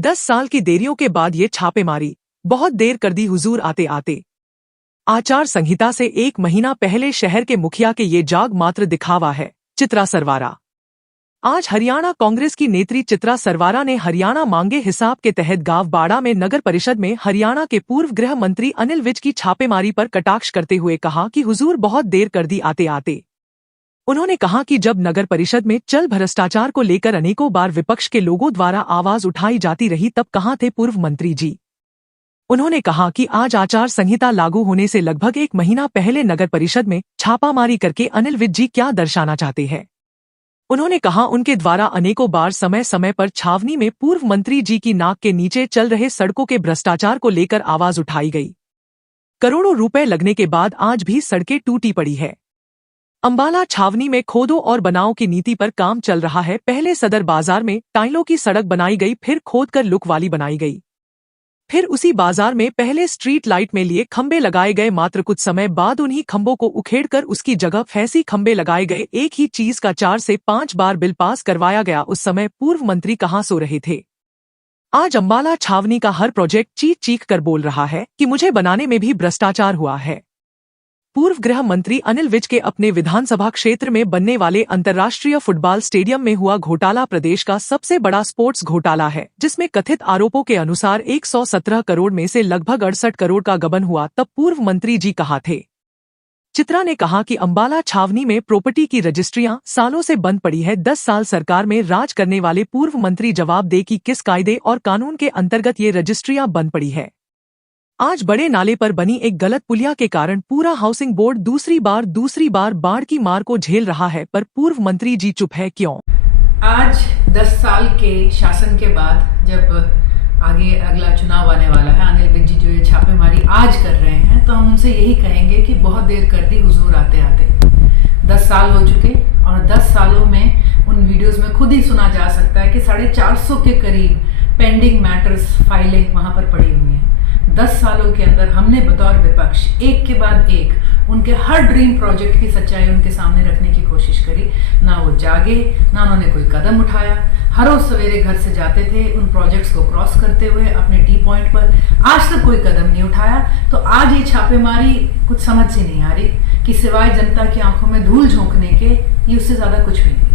10 साल की देरियों के बाद ये छापेमारी बहुत देर कर दी हुजूर आते आते। आचार संहिता से 1 महीना पहले शहर के मुखिया के ये जाग मात्र दिखावा है। चित्रा सरवारा। आज हरियाणा कांग्रेस की नेत्री चित्रा सरवारा ने हरियाणा मांगे हिसाब के तहत गांव बाड़ा में नगर परिषद में हरियाणा के पूर्व गृह मंत्री अनिल विज की छापेमारी पर कटाक्ष करते हुए कहा कि हुजूर बहुत देर कर दी आते आते। उन्होंने कहा कि जब नगर परिषद में चल भ्रष्टाचार को लेकर अनेकों बार विपक्ष के लोगों द्वारा आवाज उठाई जाती रही तब कहां थे पूर्व मंत्री जी। उन्होंने कहा कि आज आचार संहिता लागू होने से लगभग 1 महीना पहले नगर परिषद में छापामारी करके अनिल विज जी क्या दर्शाना चाहते हैं। उन्होंने कहा उनके द्वारा अनेकों बार समय समय पर छावनी में पूर्व मंत्री जी की नाक के नीचे चल रहे सड़कों के भ्रष्टाचार को लेकर आवाज उठाई गई। करोड़ों रुपए लगने के बाद आज भी सड़कें टूटी पड़ी है। अंबाला छावनी में खोदो और बनाओ की नीति पर काम चल रहा है। पहले सदर बाजार में टाइलों की सड़क बनाई गई, फिर खोदकर लुक वाली बनाई गई, फिर उसी बाजार में पहले स्ट्रीट लाइट में लिए खंबे लगाए गए। मात्र कुछ समय बाद उन्हीं खंबों को उखेड़कर उसकी जगह फैंसी खंबे लगाए गए। एक ही चीज का 4 से 5 बार बिल पास करवाया गया। उस समय पूर्व मंत्री कहां सो रहे थे। आज अंबाला छावनी का हर प्रोजेक्ट चीख चीख कर बोल रहा है कि मुझे बनाने में भी भ्रष्टाचार हुआ है। पूर्व गृह मंत्री अनिल विज के अपने विधानसभा क्षेत्र में बनने वाले अंतर्राष्ट्रीय फुटबॉल स्टेडियम में हुआ घोटाला प्रदेश का सबसे बड़ा स्पोर्ट्स घोटाला है, जिसमें कथित आरोपों के अनुसार 117 करोड़ में से लगभग 68 करोड़ का गबन हुआ। तब पूर्व मंत्री जी कहाँ थे। चित्रा ने कहा कि अंबाला छावनी में प्रॉपर्टी की रजिस्ट्रियां सालों से बंद पड़ी है। 10 साल सरकार में राज करने वाले पूर्व मंत्री जवाब दे कि किस कायदे और कानून के अंतर्गत ये रजिस्ट्रियां बंद पड़ी है। आज बड़े नाले पर बनी एक गलत पुलिया के कारण पूरा हाउसिंग बोर्ड दूसरी बार बाढ़ की मार को झेल रहा है, पर पूर्व मंत्री जी चुप है क्यों। आज 10 साल के शासन के बाद जब आगे अगला चुनाव आने वाला है, अनिल विज जी जो ये छापेमारी आज कर रहे हैं, तो हम उनसे यही कहेंगे कि बहुत देर कर दी हुजूर आते आते। 10 साल हो चुके और 10 सालों में उन वीडियोस में खुद ही सुना जा सकता है कि 450 के करीब पेंडिंग मैटर्स फाइलें वहां पर पड़ी हुई हैं। 10 सालों के अंदर हमने बतौर विपक्ष एक के बाद एक उनके हर ड्रीम प्रोजेक्ट की सच्चाई उनके सामने रखने की कोशिश करी। ना वो जागे, ना उन्होंने कोई कदम उठाया। हर रोज सवेरे घर से जाते थे उन प्रोजेक्ट्स को क्रॉस करते हुए अपने टी पॉइंट पर। आज तक कोई कदम नहीं उठाया। तो आज ये छापेमारी कुछ समझ से नहीं आ रही कि सिवाय जनता की आंखों में धूल झोंकने के ये उससे ज्यादा कुछ भी नहीं है।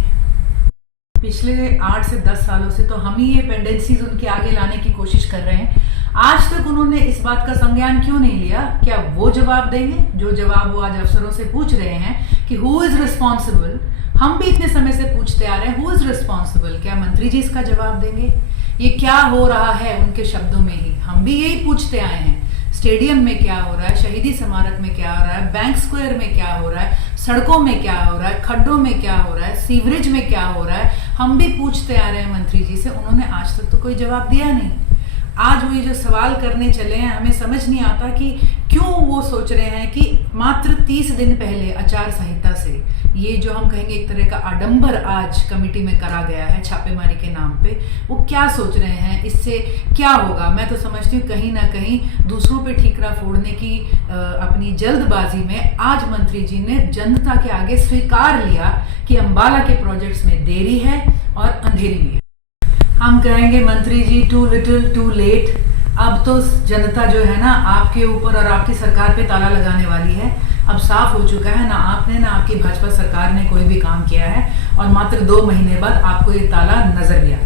पिछले 8 से 10 सालों से तो हम ही ये पेंडेंसीज उनके आगे लाने की कोशिश कर रहे हैं। आज तक उन्होंने इस बात का संज्ञान क्यों नहीं लिया। क्या वो जवाब देंगे जो जवाब वो आज अफसरों से पूछ रहे हैं कि हु इज रिस्पॉन्सिबल। हम भी इतने समय से पूछते आ रहे हैं हु इज रिस्पॉन्सिबल। क्या मंत्री जी इसका जवाब देंगे। ये क्या हो रहा है उनके शब्दों में ही हम भी यही पूछते आए हैं। स्टेडियम में क्या हो रहा है, शहीदी स्मारक में क्या हो रहा है, बैंक स्क्वायर में क्या हो रहा है, सड़कों में क्या हो रहा है, खड्डों में क्या हो रहा है, सीवरेज में क्या हो रहा है, हम भी पूछते आ रहे हैं मंत्री जी से। उन्होंने आज तक तो कोई जवाब दिया नहीं। आज वो ये जो सवाल करने चले हैं, हमें समझ नहीं आता कि क्यों वो सोच रहे हैं कि मात्र 30 दिन पहले आचार संहिता से ये जो हम कहेंगे एक तरह का आडंबर आज कमेटी में करा गया है छापेमारी के नाम पे, वो क्या सोच रहे हैं, इससे क्या होगा। मैं तो समझती हूँ कहीं ना कहीं दूसरों पे ठीकरा फोड़ने की अपनी जल्दबाजी में आज मंत्री जी ने जनता के आगे स्वीकार लिया कि अंबाला के प्रोजेक्ट्स में देरी है और अंधेरी भी है। हम कहेंगे मंत्री जी टू लिटिल टू लेट। अब तो जनता जो है ना आपके ऊपर और आपकी सरकार पे ताला लगाने वाली है। अब साफ हो चुका है, ना आपने ना आपकी भाजपा सरकार ने कोई भी काम किया है और मात्र 2 महीने बाद आपको ये ताला नजर भी आता है।